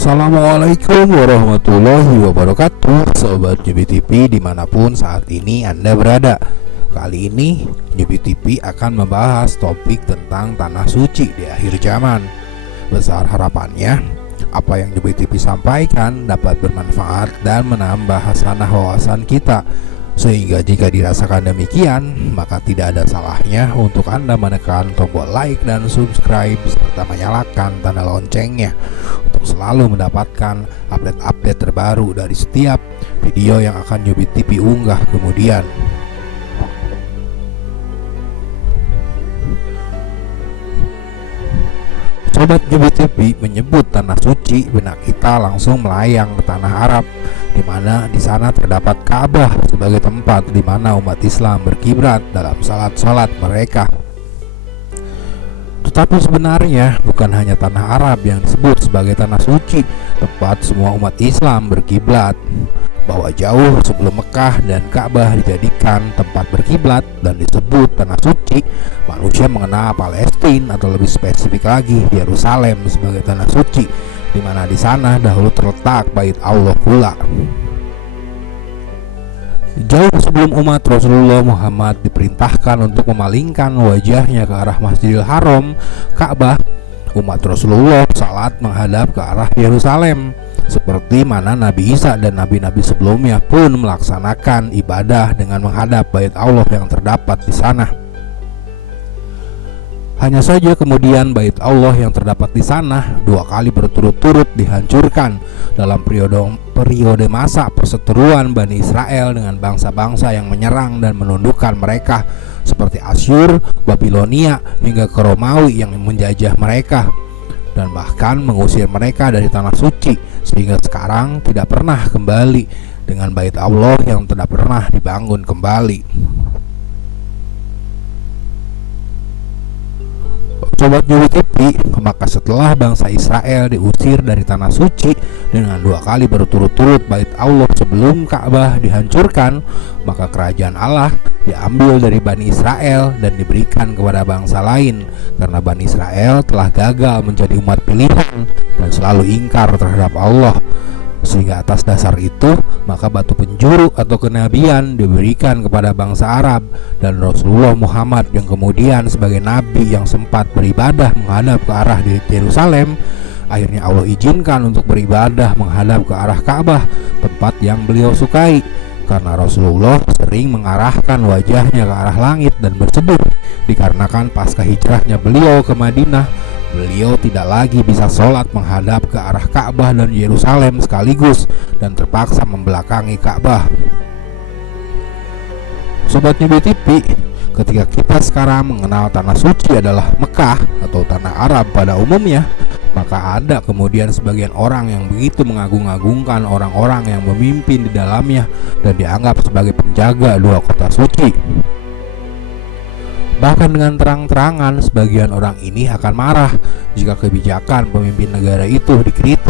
Assalamualaikum warahmatullahi wabarakatuh, Sobat Nyubi TV dimanapun saat ini Anda berada. Kali ini Nyubi TV akan membahas topik tentang tanah suci di akhir zaman. Besar harapannya apa yang Nyubi TV sampaikan dapat bermanfaat dan menambah hasanah wawasan kita, sehingga jika dirasakan demikian, maka tidak ada salahnya untuk Anda menekan tombol like dan subscribe serta menyalakan tanda loncengnya untuk selalu mendapatkan update-update terbaru dari setiap video yang akan Nyubi TV unggah kemudian. Sobat Nyubi TV menyebut tanah suci, benak kita langsung melayang ke tanah Arab, di mana di sana terdapat Ka'bah sebagai tempat di mana umat Islam berkiblat dalam salat-salat mereka. Tetapi sebenarnya bukan hanya tanah Arab yang disebut sebagai tanah suci, tempat semua umat Islam berkiblat. Bahwa jauh sebelum Mekah dan Ka'bah dijadikan tempat berkiblat dan disebut tanah suci, manusia mengenal Palestina atau lebih spesifik lagi Yerusalem sebagai tanah suci, di mana di sana dahulu terletak Bait Allah pula. Jauh sebelum umat Rasulullah Muhammad diperintahkan untuk memalingkan wajahnya ke arah Masjidil Haram, Ka'bah, umat Rasulullah salat menghadap ke arah Yerusalem, seperti mana Nabi Isa dan nabi-nabi sebelumnya pun melaksanakan ibadah dengan menghadap Bait Allah yang terdapat di sana. Hanya saja kemudian Bait Allah yang terdapat di sana dua kali berturut-turut dihancurkan dalam periode masa perseteruan Bani Israel dengan bangsa-bangsa yang menyerang dan menundukkan mereka, seperti Asyur, Babilonia, hingga ke Romawi yang menjajah mereka dan bahkan mengusir mereka dari tanah suci, sehingga sekarang tidak pernah kembali dengan Bait Allah yang tidak pernah dibangun kembali. Sobat Nyubi TV, maka setelah bangsa Israel diusir dari tanah suci dengan dua kali berturut-turut Bait Allah sebelum Ka'bah dihancurkan, maka kerajaan Allah diambil dari Bani Israel dan diberikan kepada bangsa lain, karena Bani Israel telah gagal menjadi umat pilihan dan selalu ingkar terhadap Allah. Sehingga atas dasar itu, maka batu penjuru atau kenabian diberikan kepada bangsa Arab, dan Rasulullah Muhammad yang kemudian sebagai nabi yang sempat beribadah menghadap ke arah di Yerusalem, akhirnya Allah izinkan untuk beribadah menghadap ke arah Ka'bah, tempat yang beliau sukai, karena Rasulullah sering mengarahkan wajahnya ke arah langit dan berseduh, dikarenakan pasca hijrahnya beliau ke Madinah, beliau tidak lagi bisa sholat menghadap ke arah Ka'bah dan Yerusalem sekaligus dan terpaksa membelakangi Ka'bah. Sobat Nyubi TV, ketika kita sekarang mengenal tanah suci adalah Mekah atau tanah Arab pada umumnya, maka ada kemudian sebagian orang yang begitu mengagung-agungkan orang-orang yang memimpin di dalamnya dan dianggap sebagai penjaga dua kota suci. Bahkan dengan terang-terangan sebagian orang ini akan marah jika kebijakan pemimpin negara itu dikritik.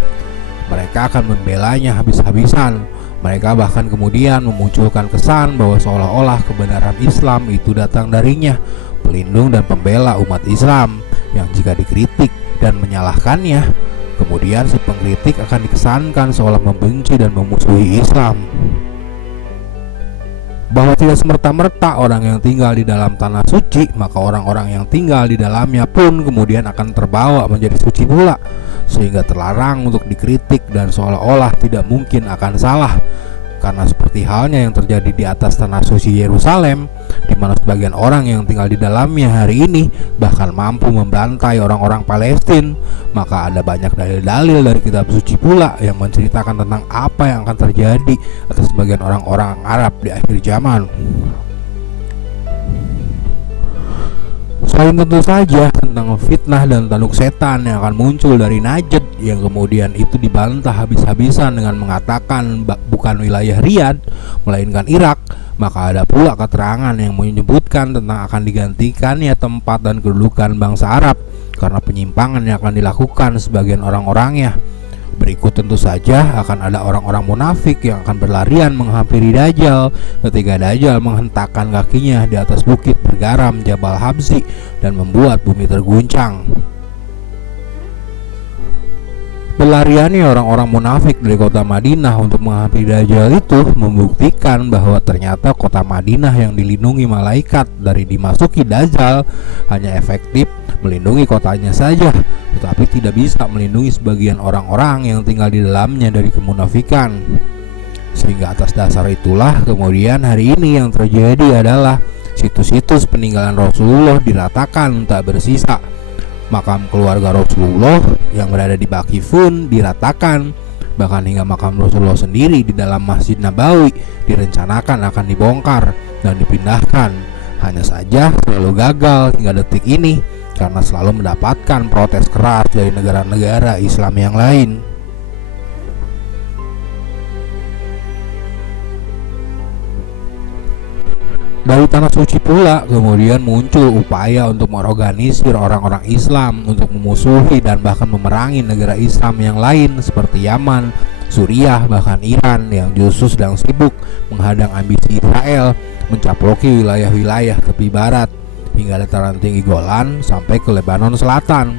Mereka akan membelanya habis-habisan. Mereka bahkan kemudian memunculkan kesan bahwa seolah-olah kebenaran Islam itu datang darinya, pelindung dan pembela umat Islam, yang jika dikritik dan menyalahkannya, kemudian si pengkritik akan dikesankan seolah membenci dan memusuhi Islam. Bahwa tidak semerta-merta orang yang tinggal di dalam tanah suci, maka orang-orang yang tinggal di dalamnya pun kemudian akan terbawa menjadi suci pula, sehingga terlarang untuk dikritik dan seolah-olah tidak mungkin akan salah. Karena seperti halnya yang terjadi di atas tanah suci Yerusalem, di mana sebagian orang yang tinggal di dalamnya hari ini bahkan mampu membantai orang-orang Palestina, maka ada banyak dalil-dalil dari kitab suci pula yang menceritakan tentang apa yang akan terjadi atas sebagian orang-orang Arab di akhir zaman. Selain tentu saja tentang fitnah dan tanduk setan yang akan muncul dari Najd, yang kemudian itu dibantah habis-habisan dengan mengatakan bukan wilayah Riyadh melainkan Irak, maka ada pula keterangan yang menyebutkan tentang akan digantikannya tempat dan kedudukan bangsa Arab karena penyimpangan yang akan dilakukan sebagian orang-orangnya. Berikut tentu saja akan ada orang-orang munafik yang akan berlarian menghampiri Dajjal ketika Dajjal menghentakkan kakinya di atas bukit bergaram Jabal Habsi dan membuat bumi terguncang. Pelariannya orang-orang munafik dari kota Madinah untuk menghampiri Dajjal itu membuktikan bahwa ternyata kota Madinah yang dilindungi malaikat dari dimasuki Dajjal hanya efektif melindungi kotanya saja, tetapi tidak bisa melindungi sebagian orang-orang yang tinggal di dalamnya dari kemunafikan. Sehingga atas dasar itulah kemudian hari ini yang terjadi adalah situs-situs peninggalan Rasulullah diratakan tak bersisa. Makam keluarga Rasulullah yang berada di Baqifun diratakan, bahkan hingga makam Rasulullah sendiri di dalam Masjid Nabawi direncanakan akan dibongkar dan dipindahkan. Hanya saja selalu gagal hingga detik ini karena selalu mendapatkan protes keras dari negara-negara Islam yang lain. Dari tanah suci pula kemudian muncul upaya untuk mengorganisir orang-orang Islam untuk memusuhi dan bahkan memerangi negara Islam yang lain seperti Yaman, Suriah, bahkan Iran yang justru sedang sibuk menghadang ambisi Israel mencaploki wilayah-wilayah tepi barat hingga dataran tinggi Golan sampai ke Lebanon Selatan.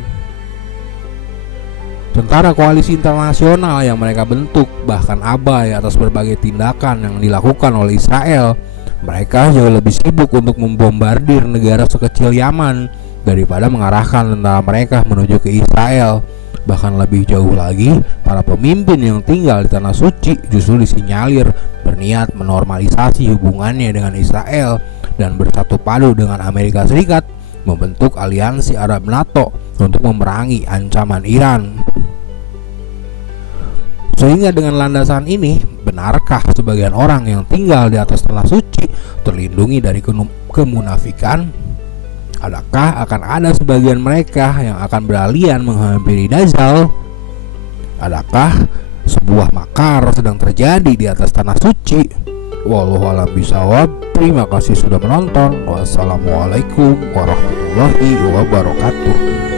Tentara koalisi internasional yang mereka bentuk bahkan abai atas berbagai tindakan yang dilakukan oleh Israel. Mereka jauh lebih sibuk untuk membombardir negara sekecil Yaman daripada mengarahkan tentara mereka menuju ke Israel. Bahkan lebih jauh lagi, para pemimpin yang tinggal di tanah suci justru disinyalir berniat menormalisasi hubungannya dengan Israel dan bersatu padu dengan Amerika Serikat membentuk aliansi Arab NATO untuk memerangi ancaman Iran. Sehingga dengan landasan ini, benarkah sebagian orang yang tinggal di atas tanah suci terlindungi dari kemunafikan? Adakah akan ada sebagian mereka yang akan beralian menghampiri Dajjal? Adakah sebuah makar sedang terjadi di atas tanah suci? Wallahu a'lam bishawab. Terima kasih sudah menonton. Wassalamualaikum warahmatullahi wabarakatuh.